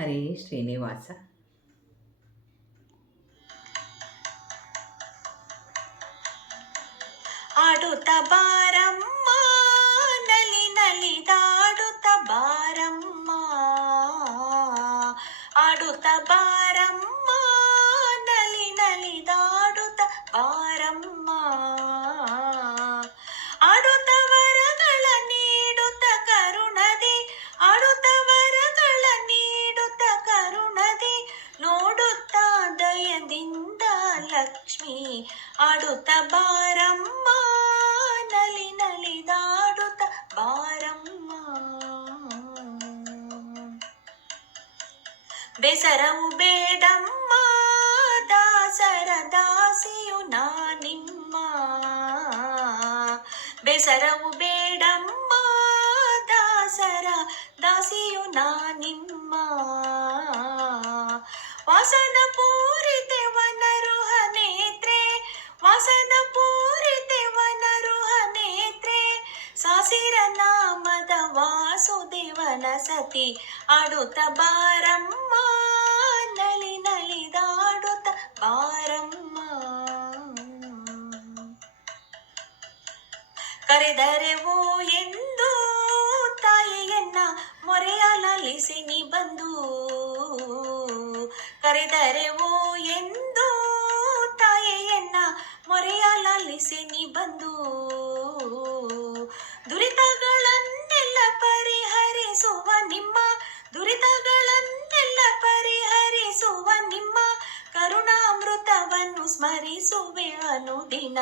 ಹರೇ ಶ್ರೀನಿವಾಸ ಆಡುತ್ತ ಬಾರಮ್ಮ ನಲಿ ನಲಿದಾಡುತ್ತ ಬಾರಮ್ಮ ಆಡುತ್ತ ಬಾರಮ್ಮ ನಲಿ ನಲಿದಾಡುತ್ತ ಬಾರಮ್ಮ ಲಕ್ಷ್ಮಿ ಆಡುತ್ತ ಬಾರಮ್ಮ, ನಲಿ ನಲಿದಾಡುತ್ತ ಬಾರಮ್ಮ. ಬೇಸರವು ಬೇಡಮ್ಮ, ದಾಸರ ದಾಸಿಯು ನಾನಿಮ್ಮ ಬೇಸರವು ಬೇಡಮ್ಮ, ದಾಸರ ದಾಸಿಯು ನಾನಿಮ್ಮ ವಾಸನ ನಾಮದ ವಾಸುದೇವನ ಸತಿ. ಆಡುತ್ತ ಬಾರಮ್ಮ, ನಲಿ ನಲಿದಾಡುತ್ತ ಬಾರಮ್ಮ. ಕರೆದರೆ ಓ ಎಂದು ತಾಯಿಯನ್ನ ಮೊರೆಯಲಿಸಿ ನೀ ಬಂದು ಕರೆದರೆ ಓ ಎಂದು ತಾಯಿಯನ್ನ ಮೊರೆಯಲಿಸಿ ನೀ ಬಂದು ಸ್ಮರಿಸುವೆ ಅನುದಿನ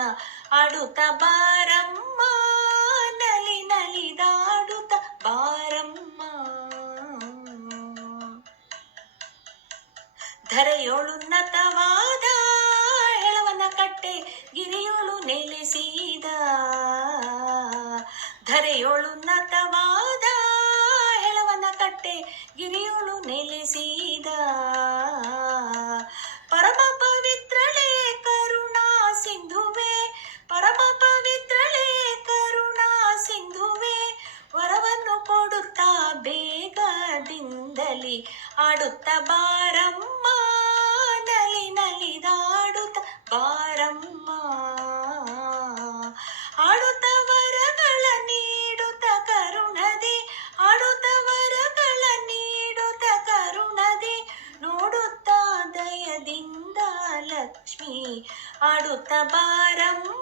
ಆಡುತ್ತ ಬಾರಮ್ಮ, ನಲಿ ನಲಿದಾಡುತ್ತ ಬಾರಮ್ಮ. ಧರೆಯೋಳುನ್ನತವಾದ ಹೆಳವನ ಕಟ್ಟೆ ಗಿರಿಯೋಳು ನೆಲೆಸಿದ ಧರೆಯೋಳುನ್ನತವಾದ ಹೆಳವನ ಕಟ್ಟೆ ಗಿರಿಯೋಳು ನೆಲೆಸಿದ ಬೇಗದಿಂದಲಿ ಆಡುತ್ತ ಬಾರಮ್ಮ ನಲಿ ನಲಿದಾಡುತ್ತ ಬಾರಮ್ಮ ಆಡುತ್ತ ವರಗಳ ನೀಡುತ್ತ ಕರುಣದೆ ಆಡುತ್ತ ವರಗಳ ನೀಡುತ್ತ ಕರುಣದೆ ನೋಡುತ್ತ ದಯದಿಂದ ಲಕ್ಷ್ಮಿ ಆಡುತ್ತ ಬಾರಮ್ಮ